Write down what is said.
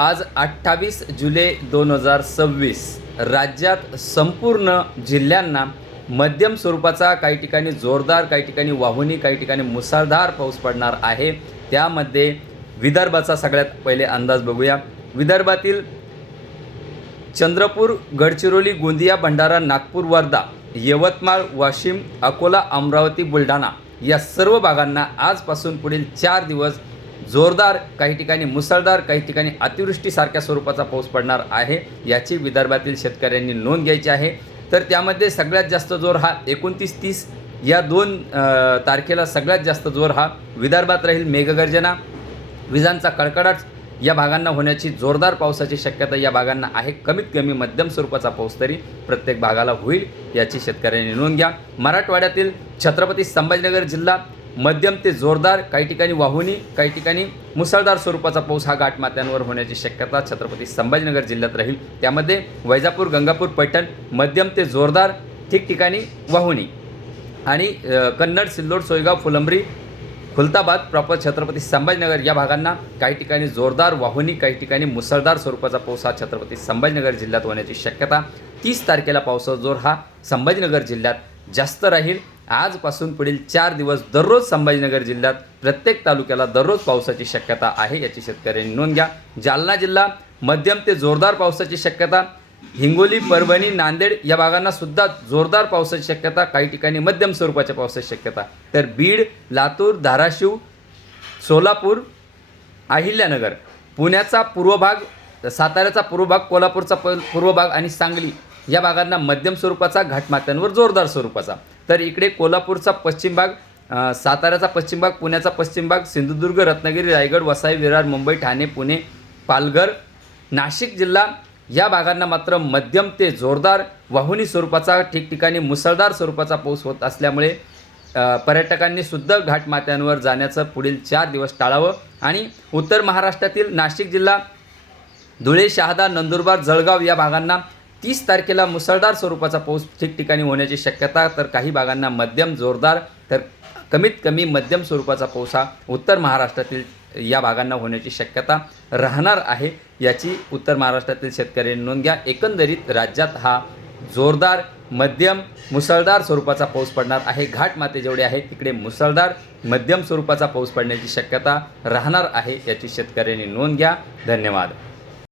आज 28 जुलै 2026 राज्यात संपूर्ण जिल्ह्यांना मध्यम स्वरूपाचा, काही ठिकाणी जोरदार, काही ठिकाणी वाहुनी, काही ठिकाणी मुसळधार पाऊस पडणार आहे। त्यामध्ये विदर्भाचा सगळ्यात पहिले अंदाज बघूया। विदर्भातील चंद्रपूर, गडचिरोली, गोंदिया, भंडारा, नागपूर, वर्धा, यवतमाळ, वाशिम, अकोला, अमरावती, बुलढाणा या सर्व भागांना आजपासून पुढील 4 दिवस जोरदार, काही ठिकाणी मुसळधार, काही ठिकाणी अतिवृष्टीसारख्या स्वरूपाचा पाऊस पडणार आहे। याची विदर्भातील शेतकऱ्यांनी नोंद घ्यायची आहे। तर त्यामध्ये सगळ्यात जास्त जोर हा 29-30 या 2 तारखेला सगळ्यात जास्त जोर हा विदर्भात राहील। मेघगर्जना, विजांचा कडकडाट या भागांना होण्याची, जोरदार पावसाची शक्यता या भागांना आहे। कमीत कमी मध्यम स्वरूपाचा पाऊस तरी प्रत्येक भागाला होईल, याची शेतकऱ्यांनी नोंद घ्या। मराठवाड्यातील छत्रपती संभाजीनगर जिल्हा मध्यम ते जोरदार, काही ठिकाणी वाहुनी, काही ठिकाणी मुसळधार स्वरूपाचा पाऊस हा घाटमाथ्यांवर होण्याची शक्यता छत्रपती संभाजीनगर जिल्ह्यात राहील। त्यामध्ये वैजापूर, गंगापूर, पैठण मध्यम ते जोरदार, ठिकठिकाणी वाहुनी, आणि कन्नड, सिल्लोड, सोयगाव, फुलंब्री, खुलताबाद प्रॉपर छत्रपती संभाजीनगर या भागांना काही ठिकाणी जोरदार वाहुनी, काही ठिकाणी मुसळधार स्वरूपाचा पाऊस हा छत्रपती संभाजीनगर जिल्ह्यात होण्याची शक्यता। 30 तारखेला पावसाचा जोर हा संभाजीनगर जिल्ह्यात जास्त राहील। आजपासून पुढील 4 दिवस दररोज संभाजीनगर जिल्ह्यात प्रत्येक तालुक्याला दररोज पावसाची शक्यता आहे, याची शेतकऱ्यांनी नोंद घ्या। जालना जिल्हा मध्यम ते जोरदार पावसाची शक्यता। हिंगोली, परभणी, नांदेड या भागांना सुद्धा जोरदार पावसाची शक्यता, काही ठिकाणी मध्यम स्वरूपाच्या पावसाची शक्यता। तर बीड, लातूर, धाराशिव, सोलापूर, अहिल्यानगर, पुण्याचा पूर्व भाग, साताऱ्याचा पूर्व भाग, कोल्हापूरचा पूर्व भाग आणि सांगली या भागांना मध्यम स्वरूपाचा, घाटमाथ्यांवर जोरदार स्वरूपाचा। तर इकडे कोल्हापूरचा पश्चिम भाग, साताऱ्याचा पश्चिम भाग, पुण्याचा पश्चिम भाग, सिंधुदुर्ग, रत्नागिरी, रायगड, वसई, विरार, मुंबई, ठाणे, पुणे, पालघर, नाशिक जिल्हा या भागांना मात्र मध्यम ते जोरदार वाहुनी स्वरूपाचा, ठिकठिकाणी मुसळधार स्वरूपाचा पाऊस होत असल्यामुळे पर्यटकांनी सुद्धा घाटमाथ्यांवर जाण्याचं पुढील 4 दिवस टाळावं। आणि उत्तर महाराष्ट्रातील नाशिक जिल्हा, धुळे, शहादा, नंदुरबार, जळगाव या भागांना 30 तारखेला मुसळधार स्वरूपाचा पाऊस ठिकठिकाणी होण्याची शक्यता। तर काही भागांना मध्यम जोरदार, तर कमीत कमी मध्यम स्वरूपाचा पाऊस हा उत्तर महाराष्ट्रातील या भागांना होण्याची शक्यता राहणार आहे, याची उत्तर महाराष्ट्रातील शेतकऱ्यांनी नोंद घ्या। एकंदरीत राज्यात हा जोरदार, मध्यम, मुसळधार स्वरूपाचा पाऊस पडणार आहे। घाटमाथे जेवढे आहेत तिकडे मुसळधार, मध्यम स्वरूपाचा पाऊस पडण्याची शक्यता राहणार आहे, याची शेतकऱ्यांनी नोंद घ्या। धन्यवाद।